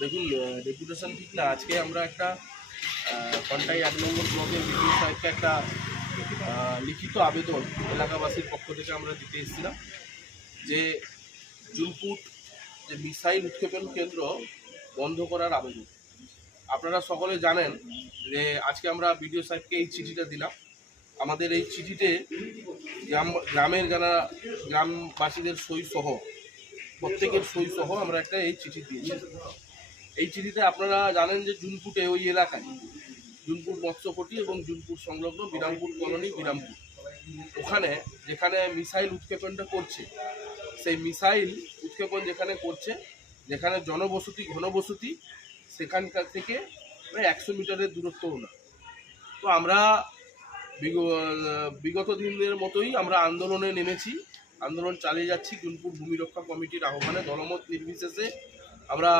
দেখুন, ডেপুটেশন ঠিক না। আজকে আমরা একটা কন্টাই 1 নম্বর ব্লকের বিডিও সাহেবকে একটা লিখিত আবেদন এলাকাবাসীর পক্ষ থেকে আমরা দিতে এসেছিলাম যে জুনপুট যে মিসাইল উৎক্ষেপণ কেন্দ্র বন্ধ করার আবেদন। আপনারা সকলে জানেন যে আজকে আমরা বিডিও সাহেবকে এই চিঠিটা দিলাম। আমাদের এই চিঠিতে গ্রামের যারা গ্রামবাসীদের সই সহ, প্রত্যেকের সই সহ আমরা একটা এই চিঠি দিয়েছি। এই চিঠিতে আপনারা জানেন যে জুনপুটে ওই এলাকায় জুনপুট মৎস্যকটি এবং জুনপুট সংলগ্ন বিরামপুর কলোনি বিরামপুর, ওখানে যেখানে মিসাইল উৎক্ষেপণটা করছে, সেই মিসাইল উৎক্ষেপণ যেখানে করছে, যেখানে জনবসতি ঘনবসতি, সেখানকার থেকে প্রায় 100 মিটারের দূরত্বও না। তো আমরা বিগত দিনের মতোই আমরা আন্দোলনে নেমেছি, আন্দোলন চালিয়ে যাচ্ছি। জুনপুট ভূমি রক্ষা কমিটির আহ্বানে দলমত নির্বিশেষে আমরা